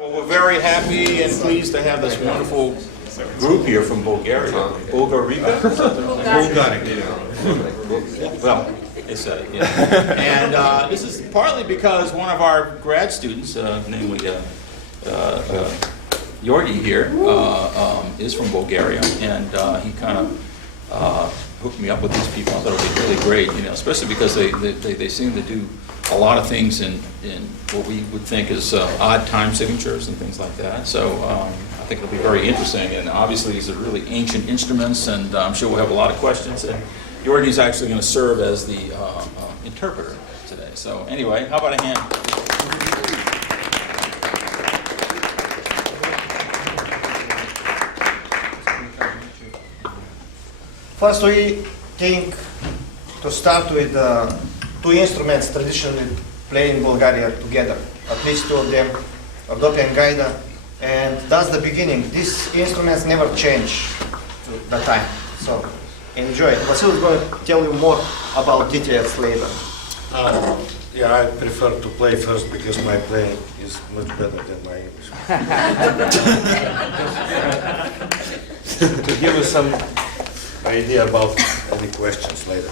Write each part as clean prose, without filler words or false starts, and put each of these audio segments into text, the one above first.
Well, we're very happy and pleased to have this wonderful group here from Bulgaria. Bulgarika? Bulgarika. Well, they said it, yeah. And this is partly because one of our grad students, namely Yorgi here, is from Bulgaria, and he kind of hooked me up with these people. I thought it would be really great, especially because they seem to do a lot of things in what we would think is odd time signatures and things like that. So I think it'll be very interesting. And obviously these are really ancient instruments, and I'm sure we'll have a lot of questions. And Yorgi's actually going to serve as the interpreter today. So anyway, how about a hand? First, we think to start with two instruments traditionally played in Bulgaria together, at least two of them, Ordope and Gaida, and that's the beginning. These instruments never change to the time, so enjoy. Vasil is going to tell you more about details later. Yeah, I prefer to play first because my playing is much better than my English. To give us some idea about any questions later.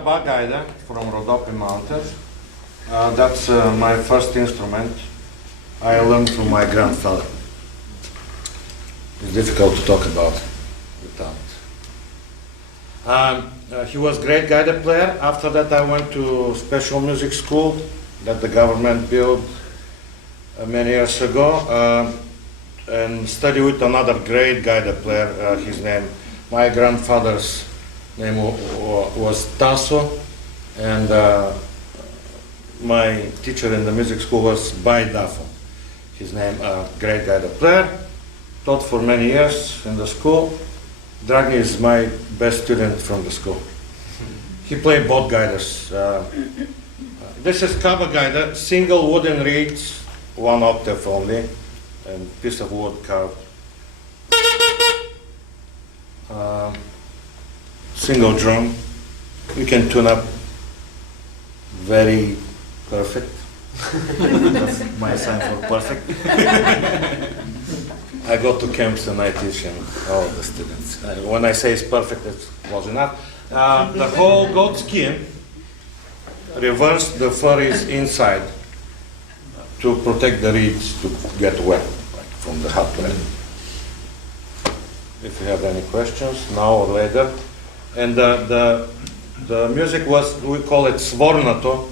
kaba gaida from Rhodope Mountains. That's my first instrument. I learned from my grandfather. It's difficult to talk about without. He was great gaida player. After that, I went to special music school that the government built many years ago, and studied with another great gaida player. My grandfather's name was Tasso, and my teacher in the music school was Baidafo. His name, great gaida player, taught for many years in the school. Dragni is my best student from the school. He played both gaidas. This is kaba gaida, single wooden reeds, 1 octave only, and piece of wood carved. Single drum. We can tune up very perfect. That's my sign for perfect. I go to camps and I teach all the students. When I say it's perfect, it was enough. The whole goat skin, reversed, the fur is inside to protect the reeds to get wet, like from the hot weather. If you have any questions, now or later. And the music was, we call it svornato,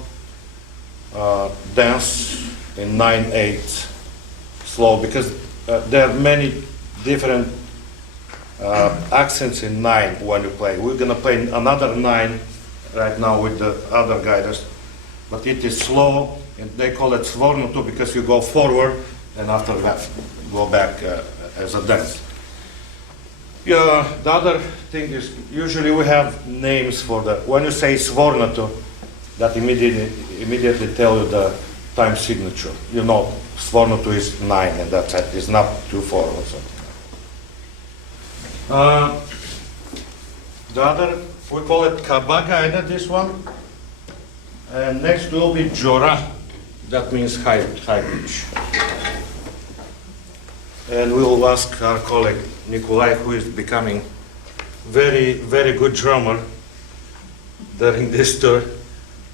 dance in 9/8, slow, because there are many different accents in 9 when you play. We're gonna play another 9 right now with the other guiders, but it is slow, and they call it svornato because you go forward and after that go back as a dance. Yeah, the other thing is usually we have names for the, when you say svornato, that immediately tell you the time signature. You know, svornato is 9 and that's it. It's not 2/4 or something. The other, we call it kaba gaida, this one. And next will be jora, that means high pitch. And we will ask our colleague Nikolai, who is becoming very, very good drummer during this tour,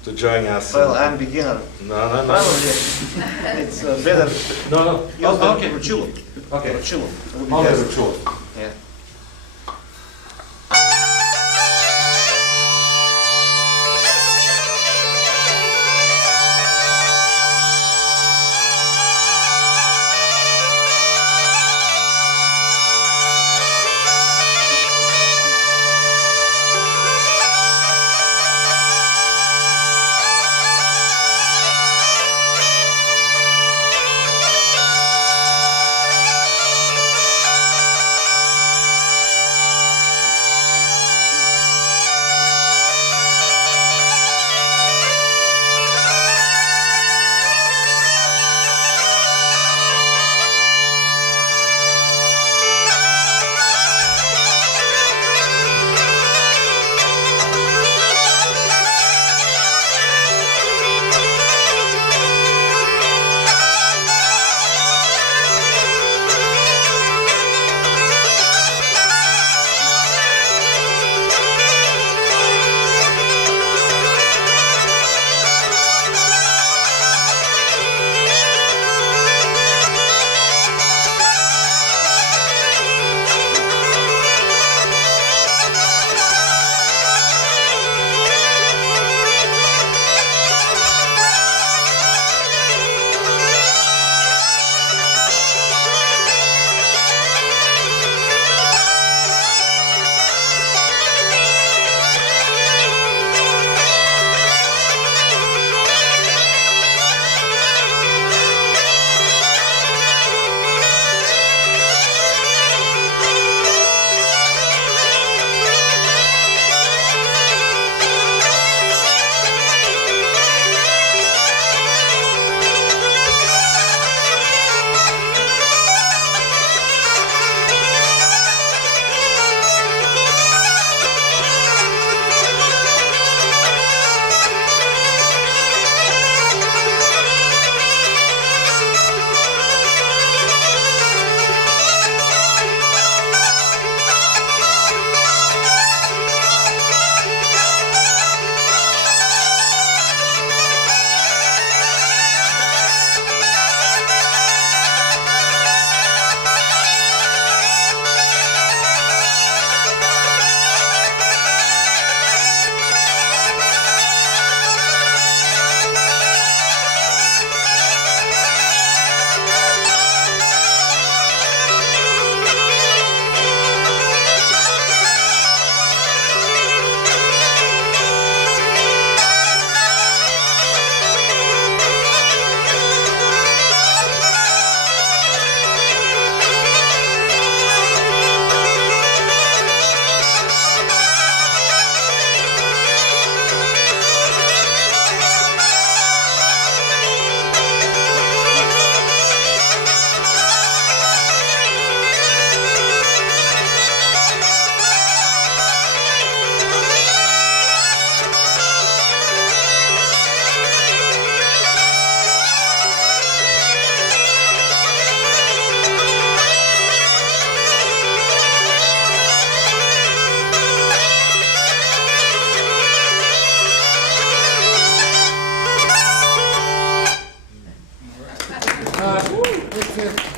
to join us. Well, I'm beginner. No. Probably it's better No. use the Okay. ruchilo. Okay. Ruchilo. Only the truth. Yeah.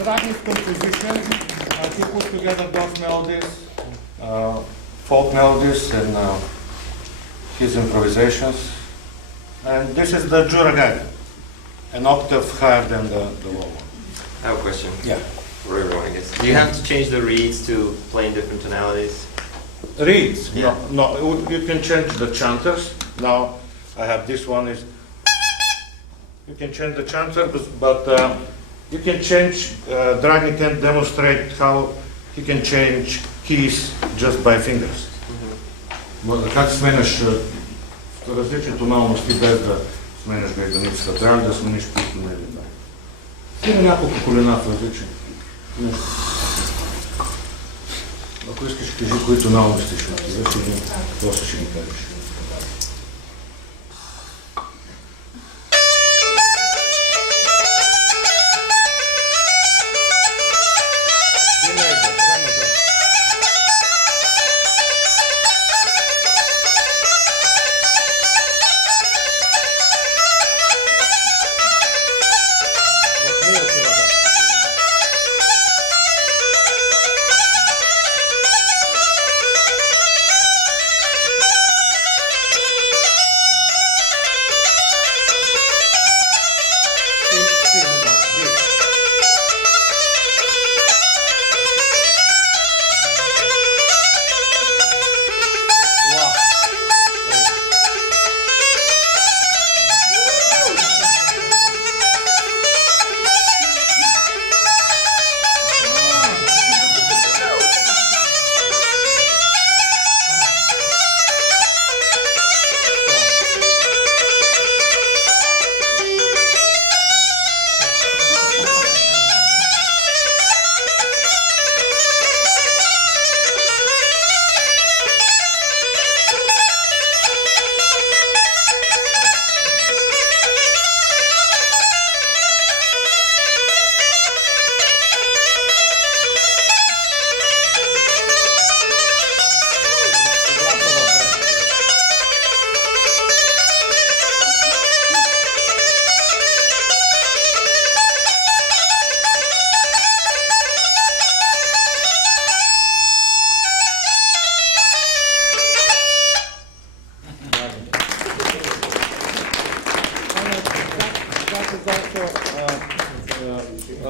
track his composition. He put together those melodies, folk melodies, and his improvisations. And this is the Jura Gaida, an octave higher than the low one. I have a question Yeah. for everyone, I guess. Do you have to change the reeds to play in different tonalities? Reeds? Yeah. No, you can change the chanters. Now I have this one is. You can change the chanter, but you can change. Draghi can demonstrate how he can change keys just by fingers. Как сменяш различни тоналности без да сменяш гайданицата? Трябва да смениш писто на един. Има няколко колена в различни. Ако искаш, кажи кои тоналности ще отиваш и после ще ми кажеш.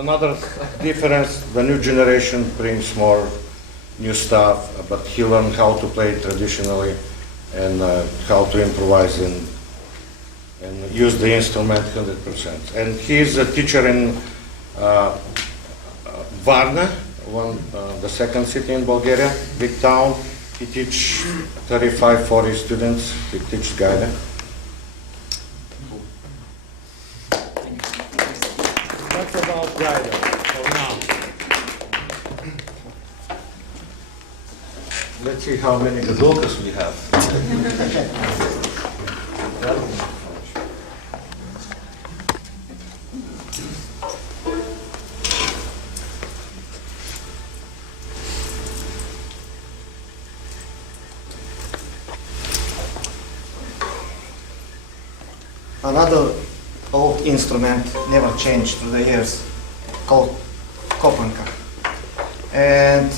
Another difference, the new generation brings more new stuff, but he learned how to play traditionally and how to improvise and use the instrument 100%. And he is a teacher in Varna, the second city in Bulgaria, big town. He teaches 35, 40 students. He teaches Gaida. That's about Gaida for now. Let's see how many gadolkas we have. Another old instrument never changed through the years, called kopanka. And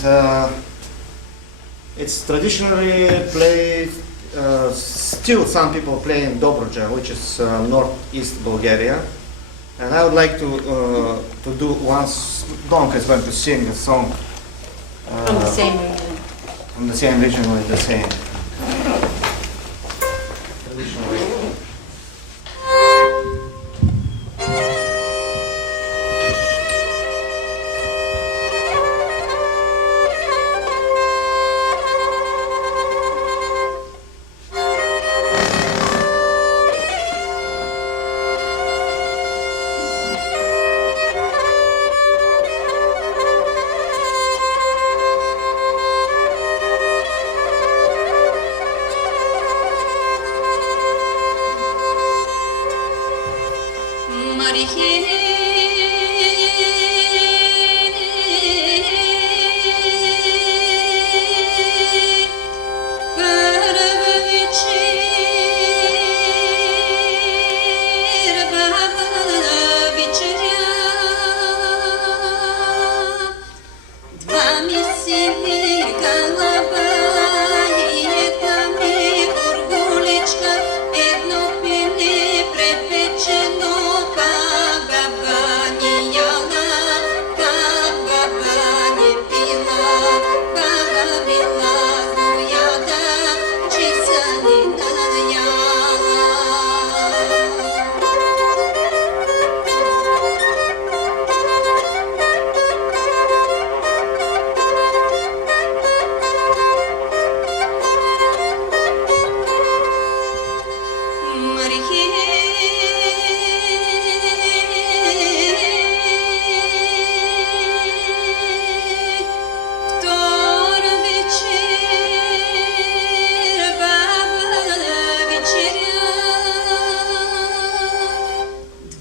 it's traditionally played, still some people play in Dobruja, which is northeast Bulgaria. And I would like to do once, Donka is going to sing a song From the same region. from the same region with the same. Traditionally.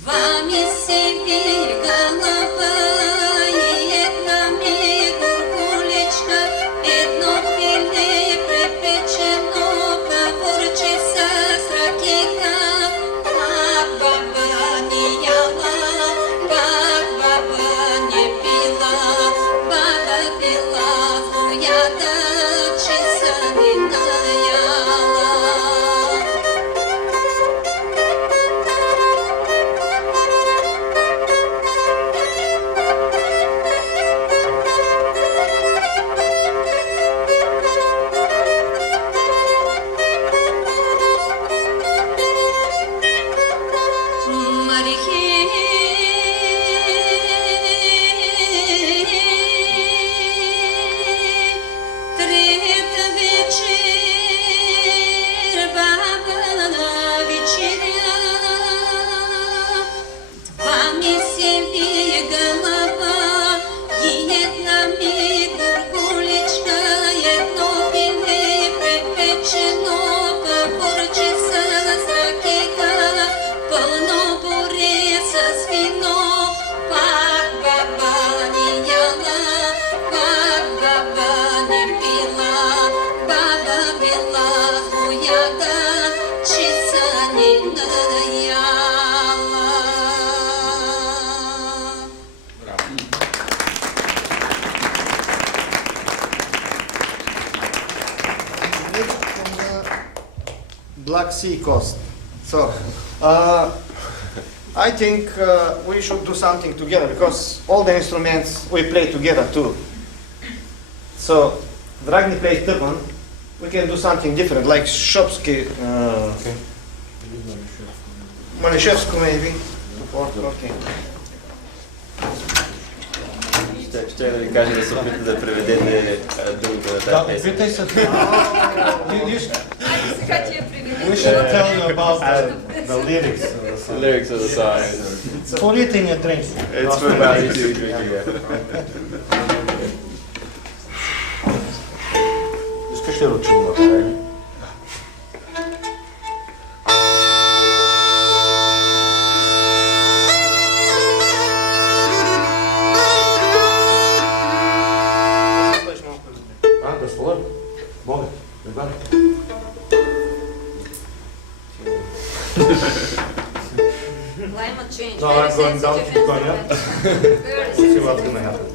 Вами сиви голова и една ми куркулечка, едно филе припечено, павурче с ракета. Как баба не яла, как баба не пила, баба пила злоята, че са не наяла. Трета вечер, баба вечеря, два ми сиви голова и една ми куркулечка, едно пиле припечено, павурче с ракета, пълно буре с вино. Пак баба не яла, пак баба не пила, баба била злоята, че са не наяла. Браво. From the Black Sea coast. So, I think we should do something together because all the instruments we play together too. So, Dragni plays Turban. We can do something different, like Shopski, Malishevsku maybe. Okay. Ще да ви кажа да се опитате да преведете думите на тази песен. Опитай се. Айде сега ти я We should tell you about the lyrics. The lyrics of the song. For eating and drinking. It's for value to drinking, yeah. Искаш ли ръчно? А, да сваля? Мога. Добре. Climate change. No, very I'm going down sensitive to Konya. instrument. Very See sensitive. what's gonna happen.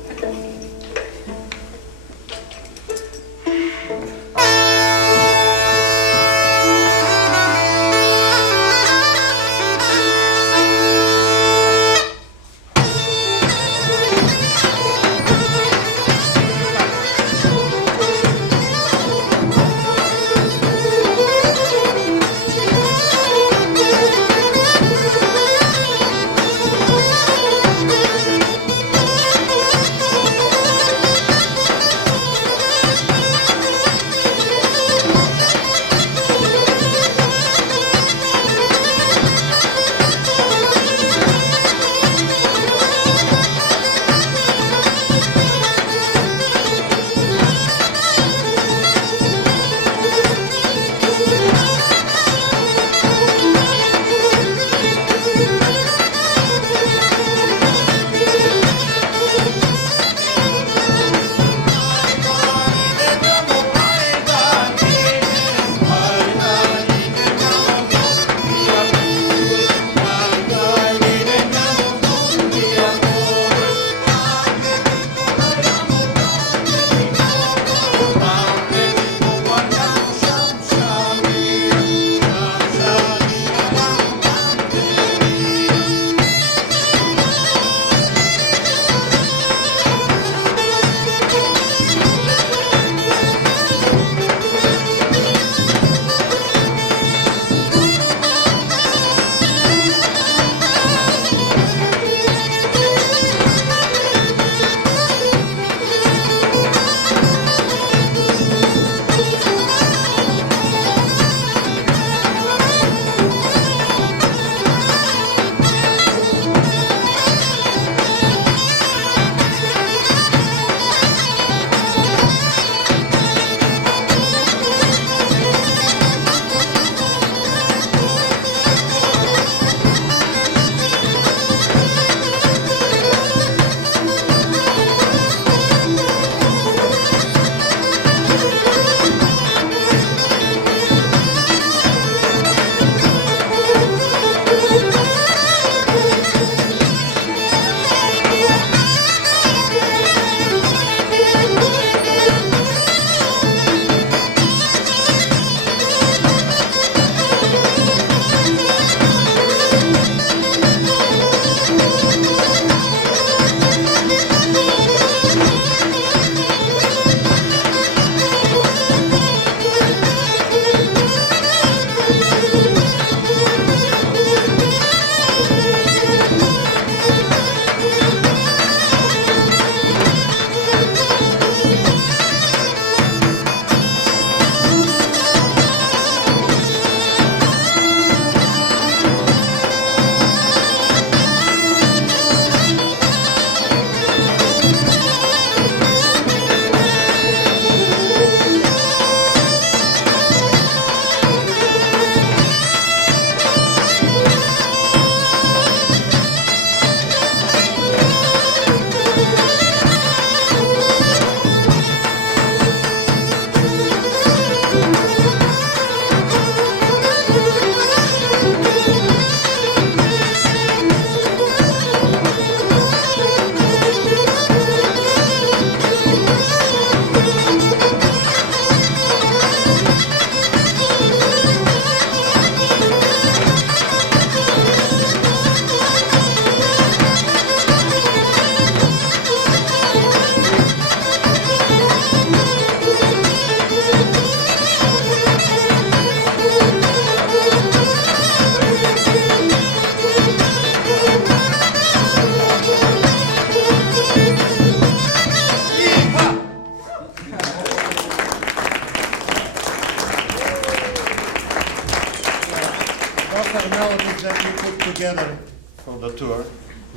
overture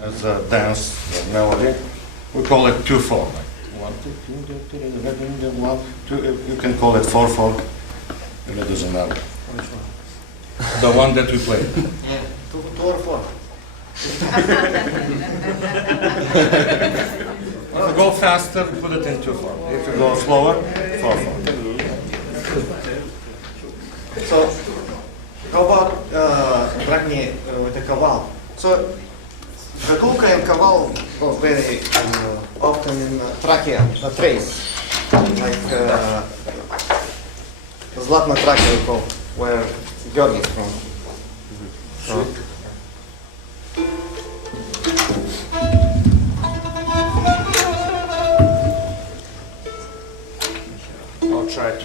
as a dance melody. We call it 2/4. Like 1, 2, 1, 2. You can call it 4/4. It doesn't matter. The one that we play. Yeah, 2 or 4. If you go faster, put it in 2/4. If you go slower, 4/4. So, how about Dragni with the kaval? So, the kulka and kaval go very often in trachea, the trace, like Zlatna trachea we call, where Georgi is from. So, I'll try it.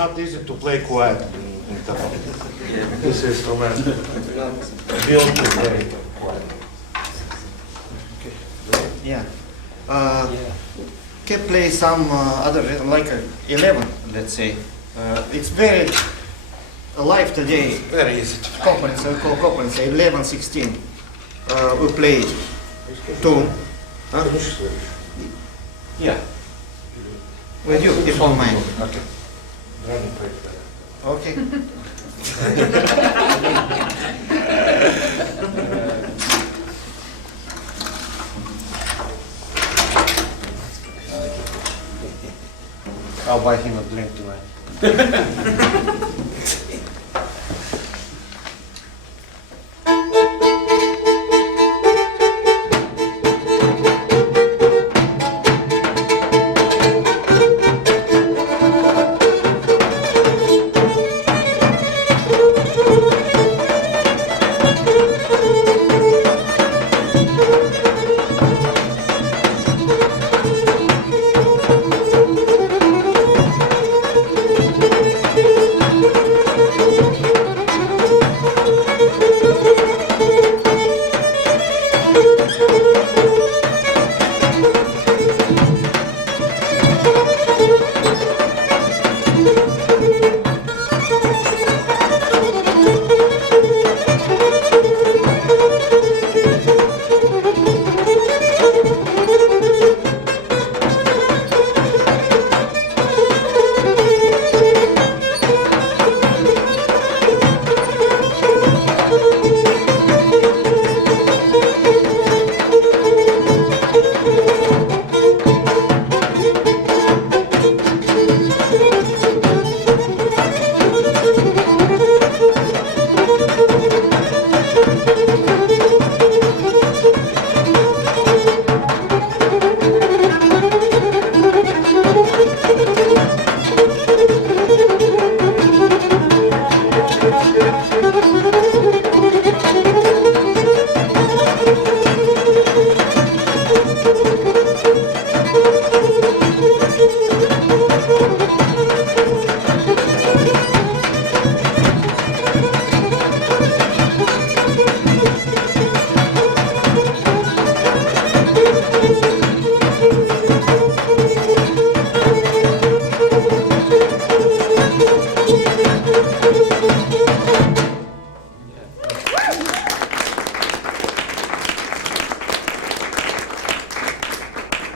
not easy to play quiet in karaoke. This instrument not built to play quiet. Yeah. Can play some other rhythm, like 11, let's say. It's very alive today. Very easy to Components, we call components 11, 16. We play two. Huh? Yeah. With you, if you don't mind. Okay. Okay. I'll buy him a drink tonight.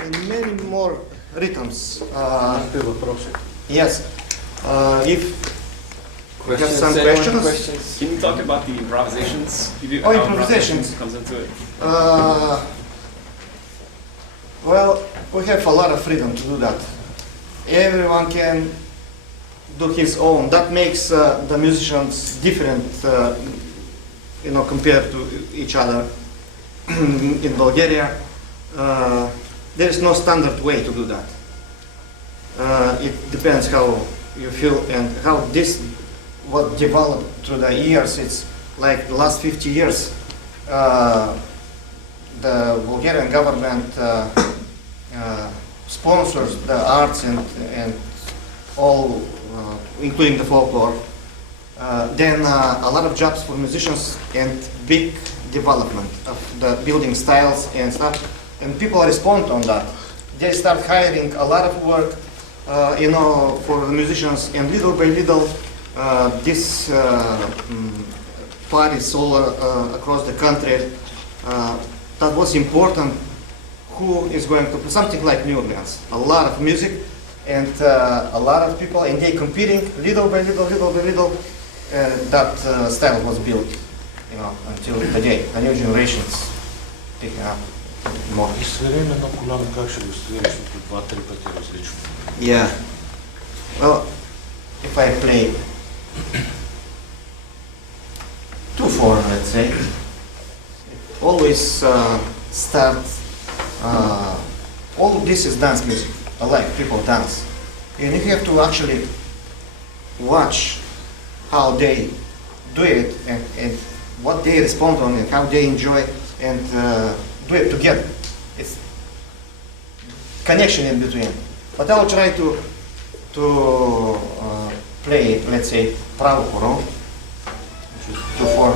And many more rhythms. Въпроси. Yes. If you have some Anyone questions. Can you talk about the improvisations? You do, Oh, how improvisations. comes into it. Well, we have a lot of freedom to do that. Everyone can do his own. That makes the musicians different, compared to each other. In Bulgaria, there is no standard way to do that. It depends how you feel and how this, what developed through the years. It's like the last 50 years. The Bulgarian government sponsors the arts and all, including the folklore. Then a lot of jobs for musicians and big development of the building styles and stuff. And people respond on that. They start hiring a lot of work, for the musicians, and little by little, this parties all across the country. That was important. Who is going to something like New Orleans? A lot of music and a lot of people, and they competing little by little, little by little. That style was built, until today. The new generations picking up more. И свирим едно коляно, как ще го свириш от 2-3 пъти различно? Yeah. Well, if I play 2/4, let's say, always start. All of this is dance music. I like people dance, and you have to actually watch how they do it and what they respond on and how they enjoy and do it together. It's connection in between. But I will try to play, let's say, право хоро, which is 2/4.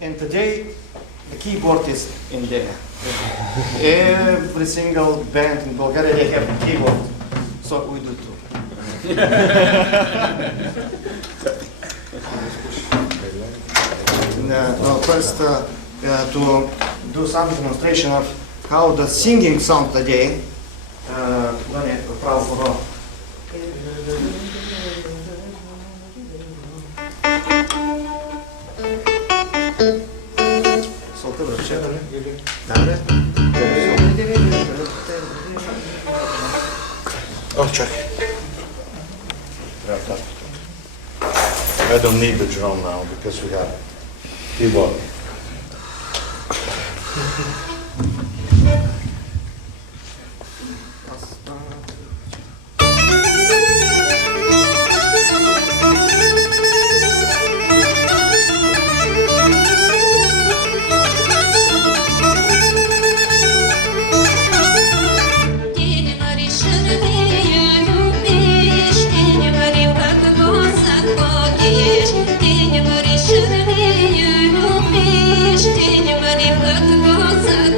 And today, the keyboard is in there. Every single band in Bulgaria, they have a keyboard. So we do too. First, to do some demonstration of how the singing sound today. Право хоро. Солта връче, да не? Да, бе. Oh, чакай. I don't need the drum now because we have keyboard. Ты не говори, как Господь,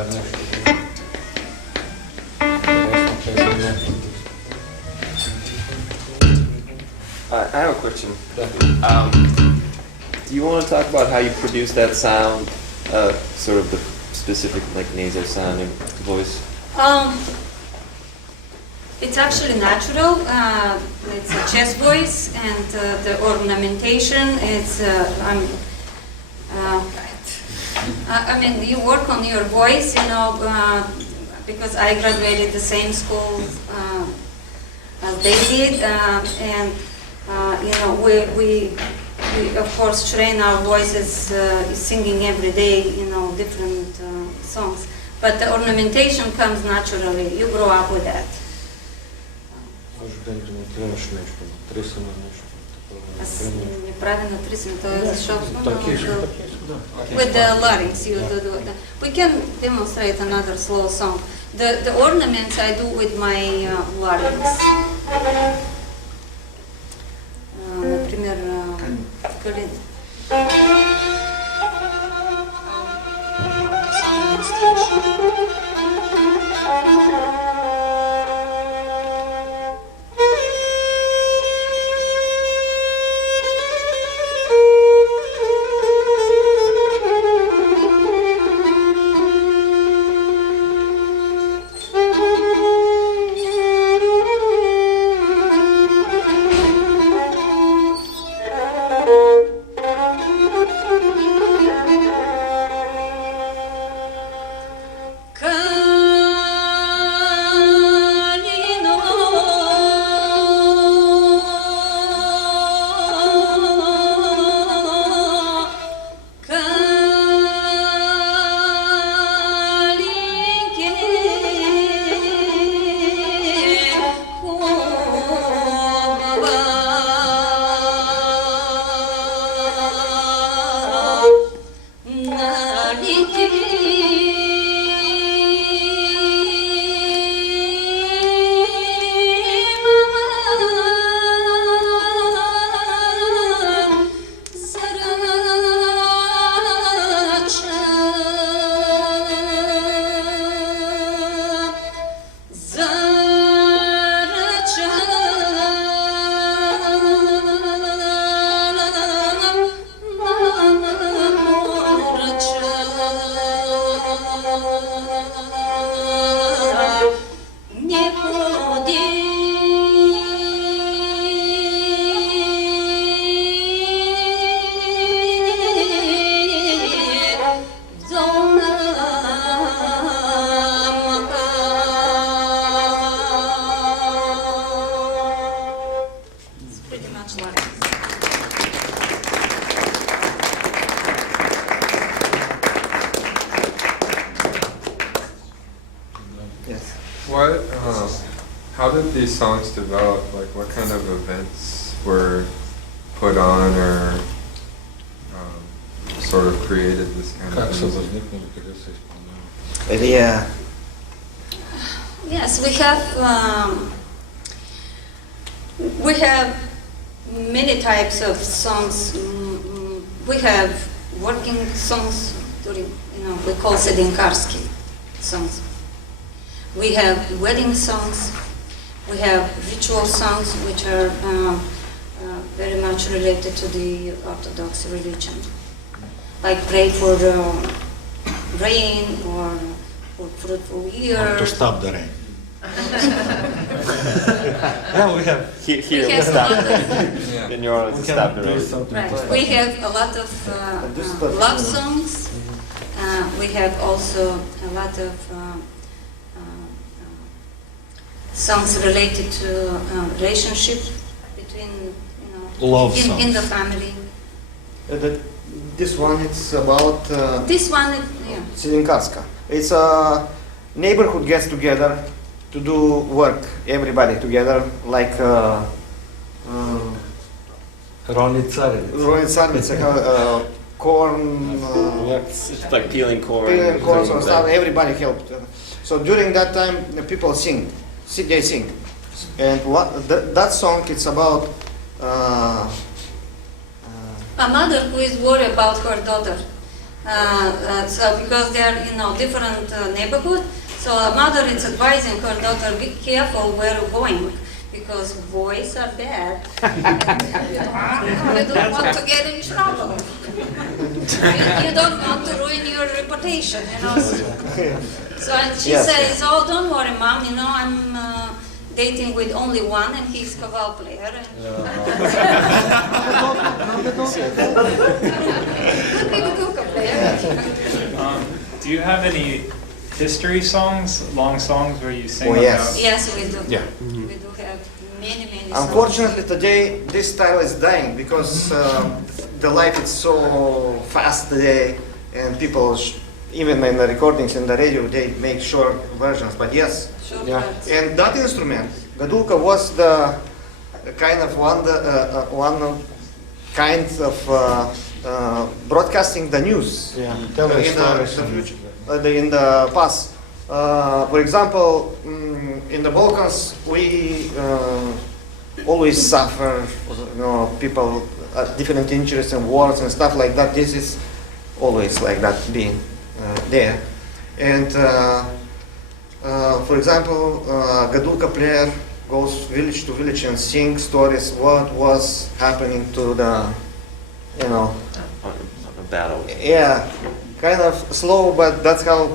I have a question. Do you want to talk about how you produce that sound, sort of the specific like nasal sound and voice? It's actually natural. It's a chest voice, and the ornamentation is. I mean, you work on your voice, you know, because I graduated the same school as they did, and you know, we of course train our voices singing every day, you know, different songs. But the ornamentation comes naturally. You grow up with that. Аз не правя натрисане, то е защото with the larynx you do that. We can demonstrate another slow song. The ornaments I do with my larynx. Например, Калин. What, how did these songs develop? Like, what kind of events were put on or sort of created this kind of music? Yeah. Yes, we have many types of songs. We have working songs, we call sedinkarski songs. We have wedding songs. We have ritual songs, which are very much related to the Orthodox religion, like pray for rain or for fruitful year. To stop the rain. Yeah, we have. Here We we have stop. a lot of- In your order to stop the rain. Right. We have a lot of love songs. We have also a lot of songs related to relationship between, Love in the songs. family. This one, it's about This one, yeah. Selinkarska. It's a neighborhood gets together to do work, everybody together, like Ronnie Tsarevic. Ronin Sarvice, corn, It's like peeling corn. peeling corn and things stuff, like- everybody helped. So during that time, the people sing, they sing. And that song, it's about A mother who is worried about her daughter. So because they are different neighborhood, so a mother is advising her daughter, be careful where you're going, because boys are bad. You don't want to get in trouble. You don't want to ruin your reputation, So and she Yes. says, oh, don't worry, mom, I'm dating with only one, and he's Kaval player. And Good Bulgarika player. Do you have any history songs, long songs where you sing Oh, about? yes. Yes, we do. Yeah. We do have many songs. Unfortunately, today this style is dying because the life is so fast today, and people, even in the recordings in the radio, they make short versions. But yes, Short yeah. cuts. And that instrument, gadulka, was the kind of one kind of broadcasting the news. Yeah, telling stories and- In the past. For example, in the Balkans, we always suffer, people different interests and wars and stuff like that. This is always like that being there. And for example, gadulka player goes village to village and sings stories what was happening to the, On a battle. yeah, kind of slow, but that's how.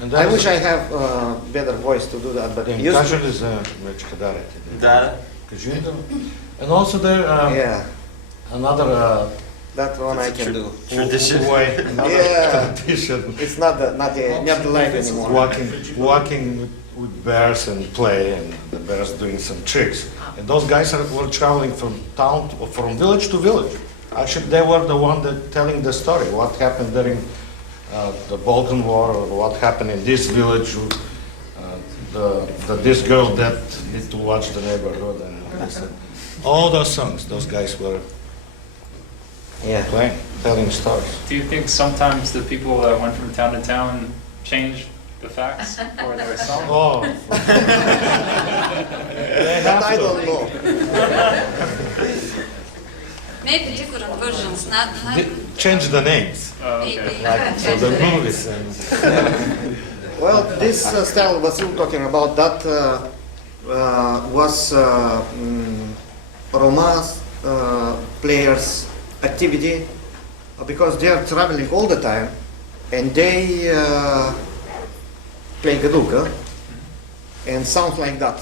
And I that wish is- I have a better voice to do that, but Да, used кажа to, ли за мечкадарите? Да. Кажи да. And also there, yeah, another that one I can do. Tradition. way, another Yeah. tradition, It's not the life anymore. walking with bears and play, and the bears doing some tricks. And those guys were traveling from town, from village to village. Actually, they were the one that telling the story, what happened during the Balkan War, or what happened in this village. This girl that need to watch the neighborhood, and this, all those songs, those guys were Yeah. playing, telling stories. Do you think sometimes the people that went from town to town changed the facts for their song? Oh, That I don't know. Maybe different versions, not change the names, Oh, okay. maybe. like so the movies and. Well, this style Vasil talking about, that was Roma players' activity, because they are traveling all the time, and they play gadulka, and sounds like that.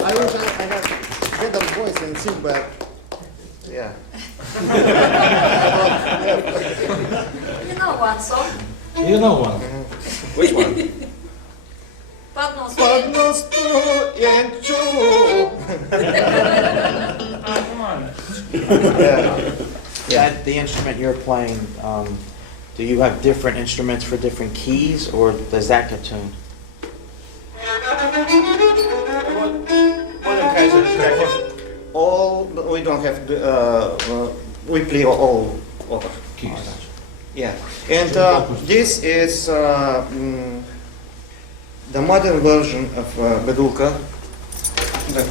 I wish I had better voice and sing, but yeah. You know one song? You know one. Which one? Padnos. Padnos tu jenču. Oh, come on. Yeah. The instrument you're playing, do you have different instruments for different keys, or does that get tuned? All, we don't have, we play all over. Keys. Yeah, and this is the modern version of gadulka,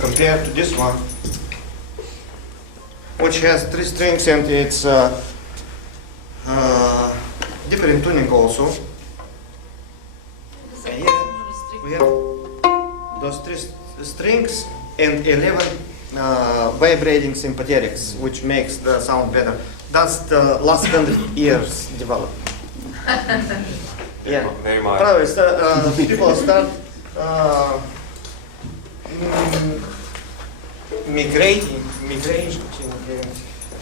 compared to this one, which has 3 strings, and it's different tuning also. And here we have those 3 strings and 11 vibrating sympathetics, which makes the sound better. That's the last 100 years development. Yeah. Very modern. Probably people start migrating,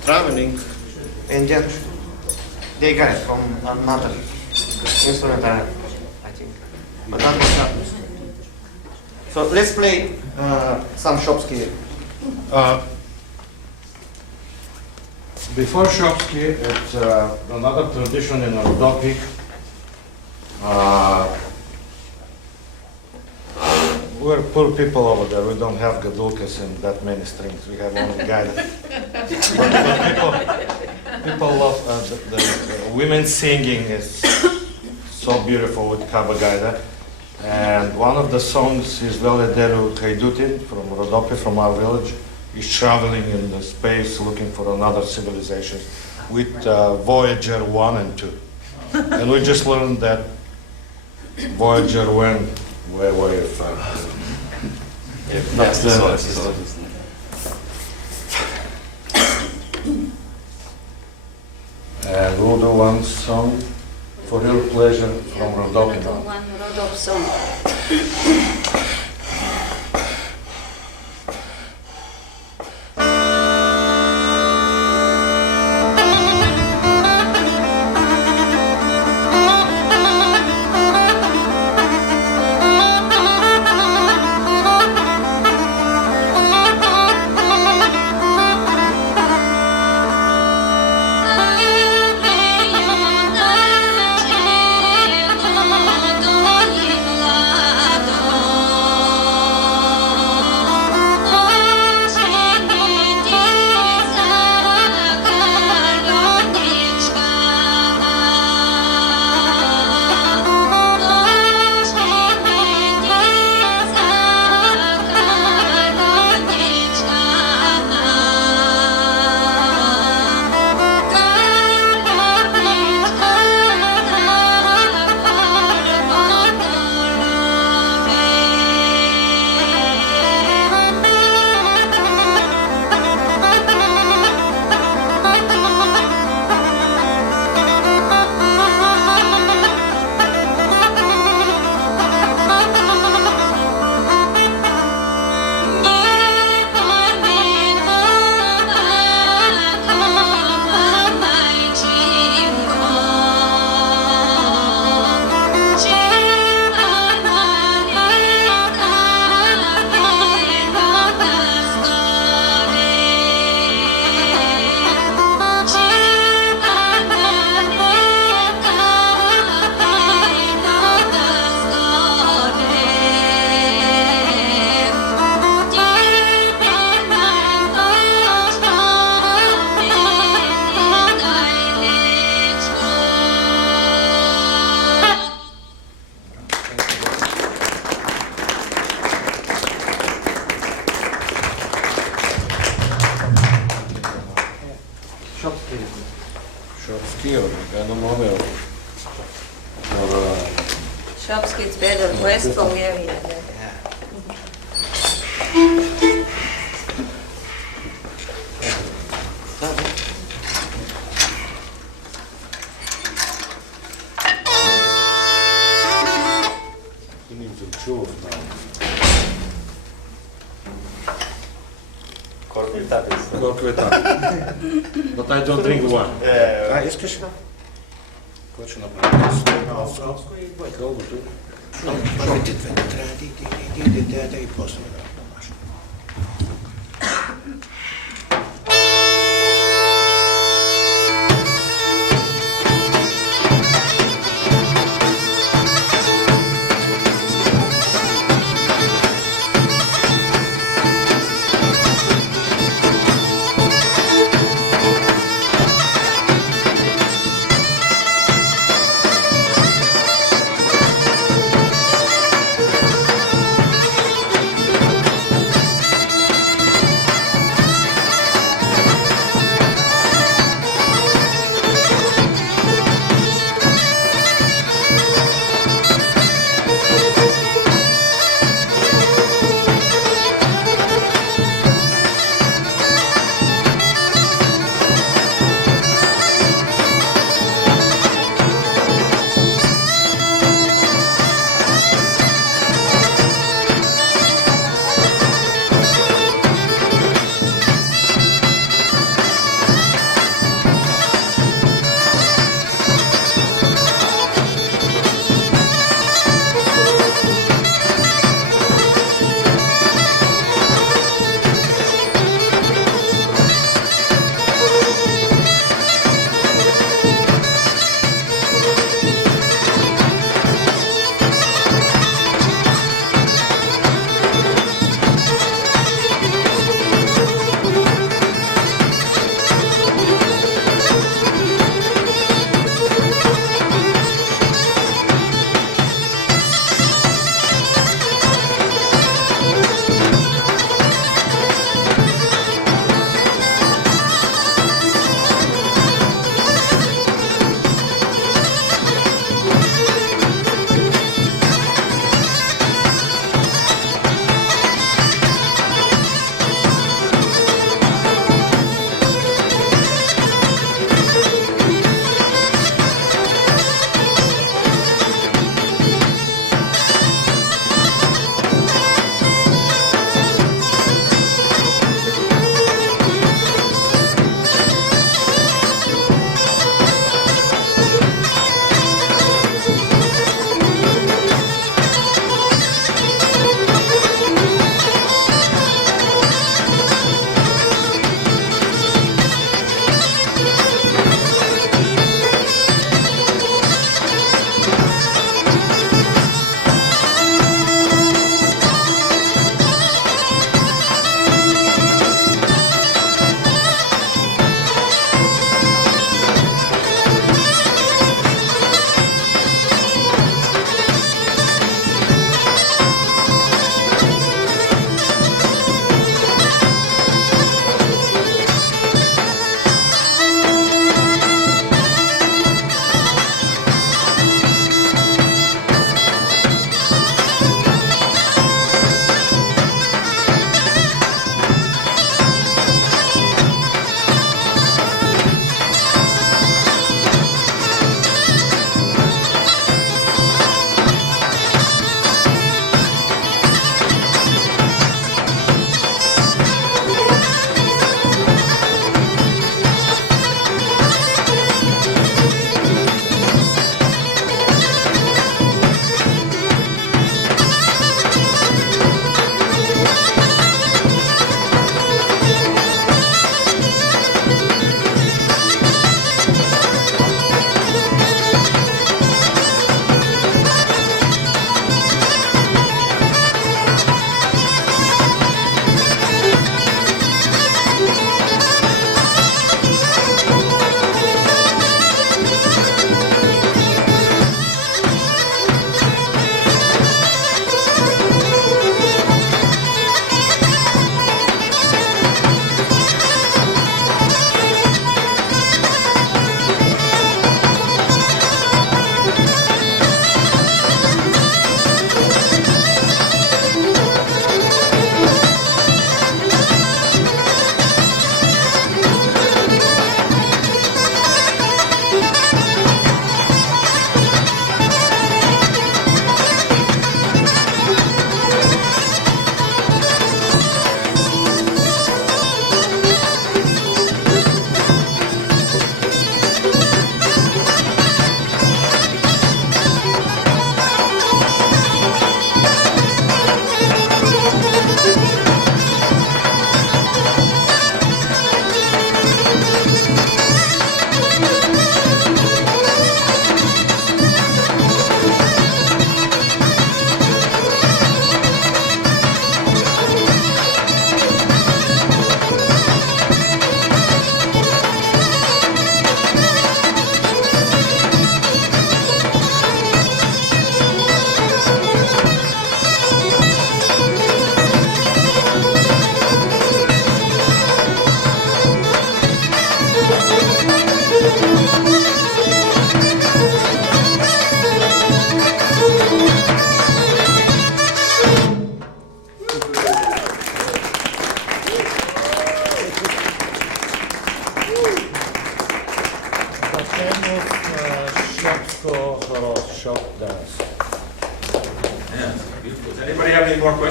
traveling, and then they got it from another instrument, I think. But that was not. So let's play some Shopski. Before Shopski, it's another tradition in Rhodope. We're poor people over there. We don't have gadulkas and that many strings. We have only gaida. People love the women singing is so beautiful with kaba gaida. And one of the songs is Velederu Haidutin from Rhodope, from our village. He's traveling in the space looking for another civilization with Voyager 1 and 2. And we just learned that Voyager went way, way far. That's the And we'll do one song for your pleasure from We're Rhodope gonna do now. one Rhodope song. Shopski or Ganomome or Shopski, it's better, West Bulgaria. he needs a chuf now. Корквета. But I don't drink wine. Искаш? Какво ще направим? Колкото. Първите две трябва да идете и после да помаш.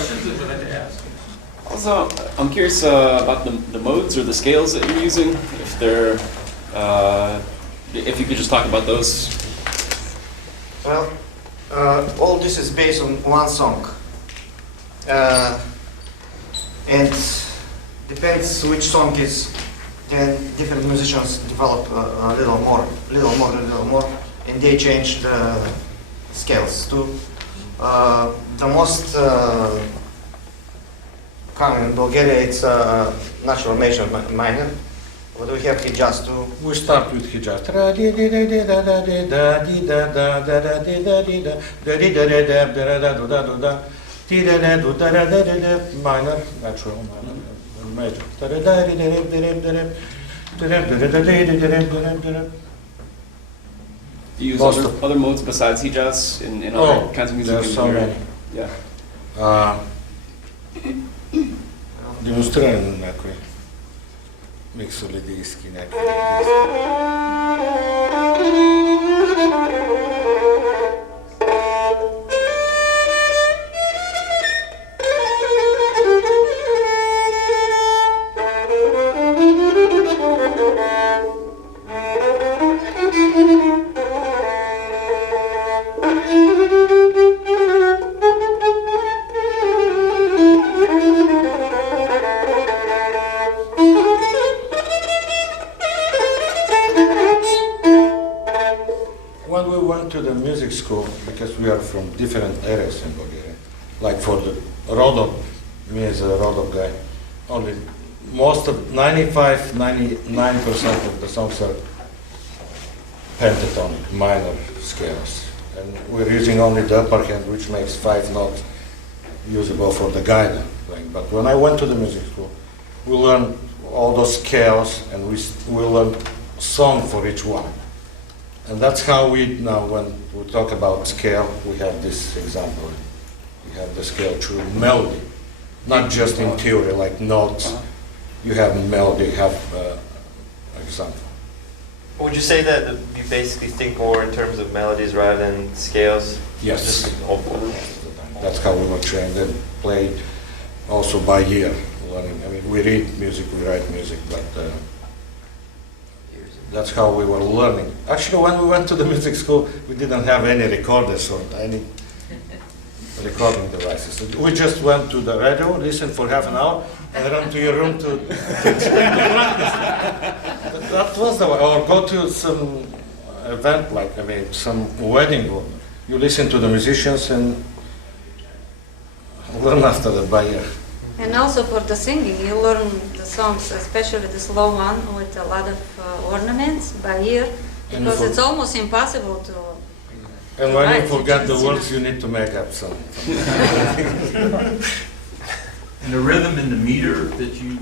questions that you'd like to ask? Also, I'm curious about the modes or the scales that you're using. If they're, if you could just talk about those. Well, all this is based on one song. And depends which song is, then different musicians develop a little more, and they change the scales too. The most common in Bulgaria it's natural major minor, but we have Hijaz too. We start with Hijaz. Minor, natural, major. Do you use Most other modes besides Hijaz in other kinds of music? There's so your- many. Yeah. Демонстрирам някои миксолидийски някакви. When we went to the music school, because we are from different areas in Bulgaria, like for the Rodop, me as a Rodop guy, only most of 99% of the songs are pentatonic, minor scales. And we're using only the upper hand, which makes 5 notes usable for the guide playing. But when I went to the music school, we learned all those scales and we learned song for each one. And that's how we now, when we talk about scale, we have this example. We have the scale through melody, not just in theory, like notes. You have melody, you have example. Would you say that you basically think more in terms of melodies rather than scales? Yes. Just That's how we were trained and played also by ear. Learning. I mean, we read music, we write music, but that's how we were learning. Actually, when we went to the music school, we didn't have any recorders or any recording devices. We just went to the radio, listened for half an hour, and run to your room to practice. That was the way. Or go to some event, like, I mean, some wedding. You listen to the musicians and learn after that by ear. And also for the singing, you learn the songs, especially the slow one with a lot of ornaments by ear, And because for- it's almost impossible to. And when you Right, forget the just, words, you need to make up some. And the rhythm and the meter that you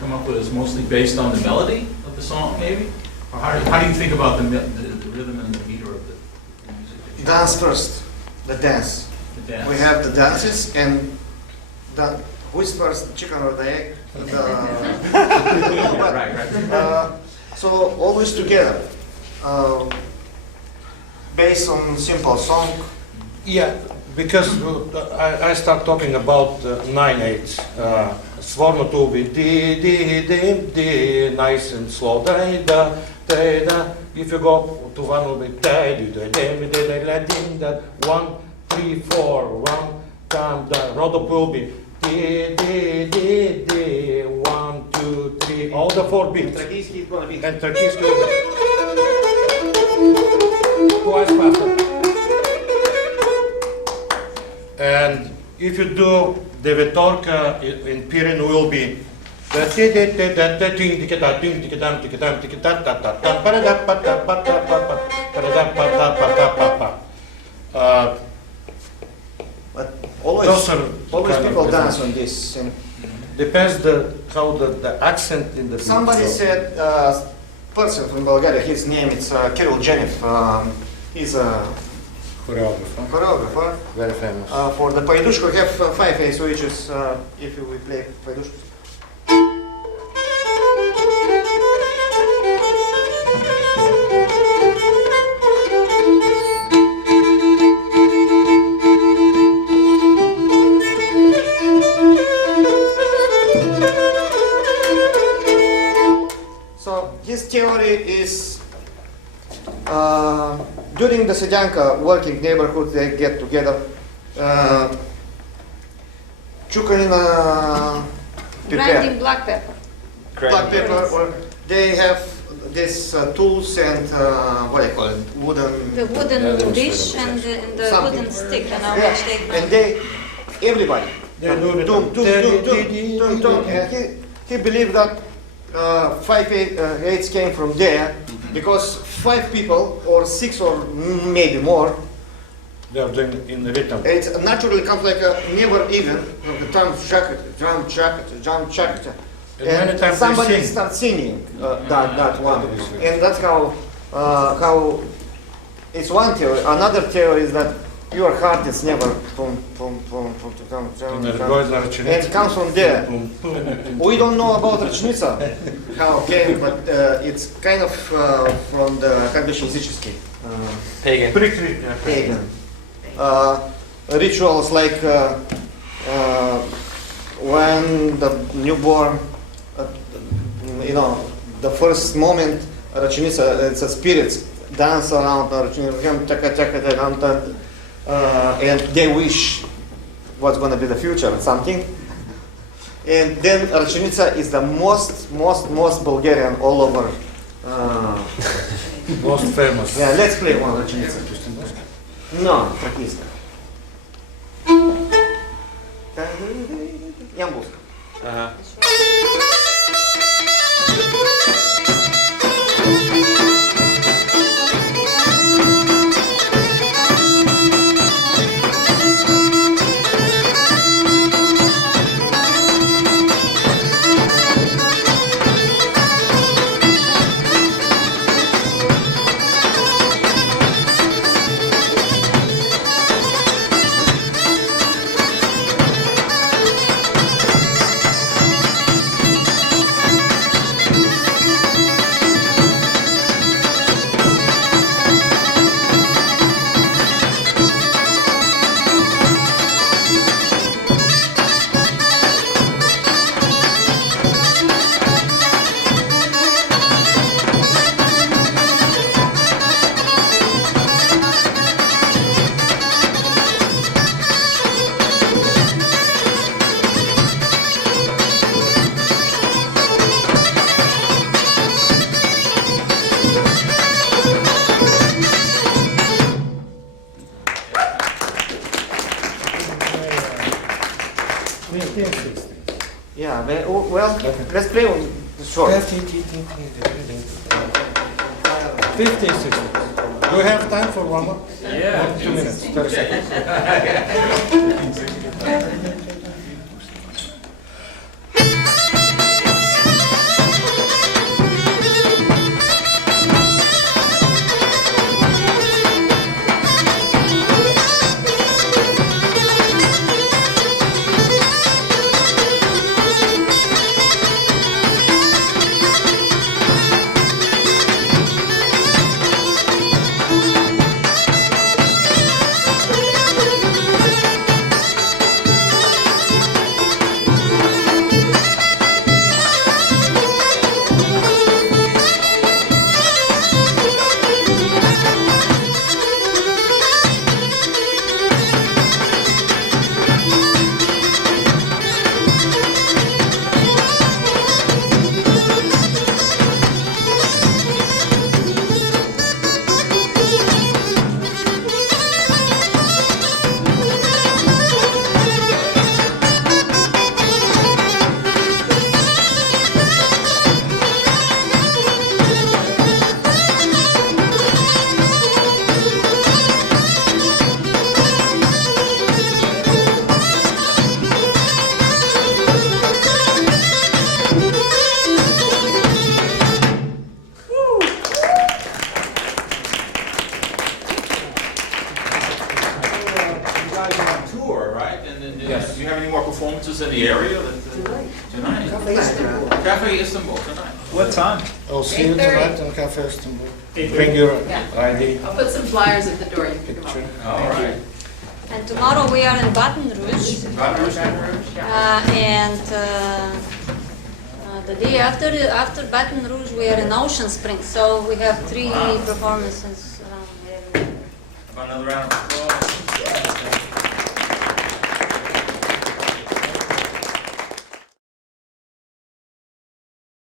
come up with is mostly based on the melody of the song, maybe? Or how do you think about the rhythm and the meter of the music? that you- Dance first, the dance. The dance. We have the dances and the, who's first, chicken or the egg? Right, right. So always together, based on simple song. Yeah, because I start talking about 9/8. Svorno to be di di di di, nice and slow. Da da da da. If you go to one will be da di da da da da da. 1 3 4 1 down da. Rodop will be di di di di. 1 2 3. All the 4 beats. Tragizki gonna be. And Turkish will be twice faster. And if you do Devetorka in Pirin will be But always, those are always kind of people different. dance on this. And Depends how the accent in the beat somebody goes. said, person from Bulgaria, his name is Kirill Genev. He's a Choreographer, choreographer. very famous. For the Paidushko, we have 5 A switches if you will play Paidushko. theory is during the Sedyanka working neighborhood, they get together. Chukalina Grinding black pepper. black pepper, or they have these tools and what do you call it, wooden. The wooden dish and the Something. wooden stick, and how Yeah, much they and they, everybody. They do it. And he believed that 5/8 came from there because 5 people or 6 or maybe more. They are doing in the rhythm. It naturally comes like a never even. The drum jacket. And many times somebody they sing. starts singing that one, and that's how it's one theory. Another theory is that your heart is never boom, boom, boom, boom, to come, And it goes на and раченицу. it comes from there. Boom, boom. We don't know about Рачница, how it came, but it's kind of from the как бы языческий, Pagan. pagan rituals like when the newborn, the first moment Рачница, it's a spirits dance around Rachnica, and they wish what's going to be the future or something. And then Rachnica is the most Bulgarian all over. Most famous. Yeah, let's play one Rachnica. No, Trakiska. Ямбулska. Yeah, well, let's play one short. 15, 16. Do we have time for one more? Yeah. 2 minutes, 30 seconds. Do you have any more performances in the area? Tonight? Cafe Istanbul tonight. What time? I'll see you tonight in Cafe Istanbul. Bring your ID. I'll put some flyers at the door, you can pick them up. All right. And tomorrow we are in Baton Rouge, Baton Rouge? and the The day after Baton Rouge, we are in Ocean Springs, so we have 3 performances. About another round of applause.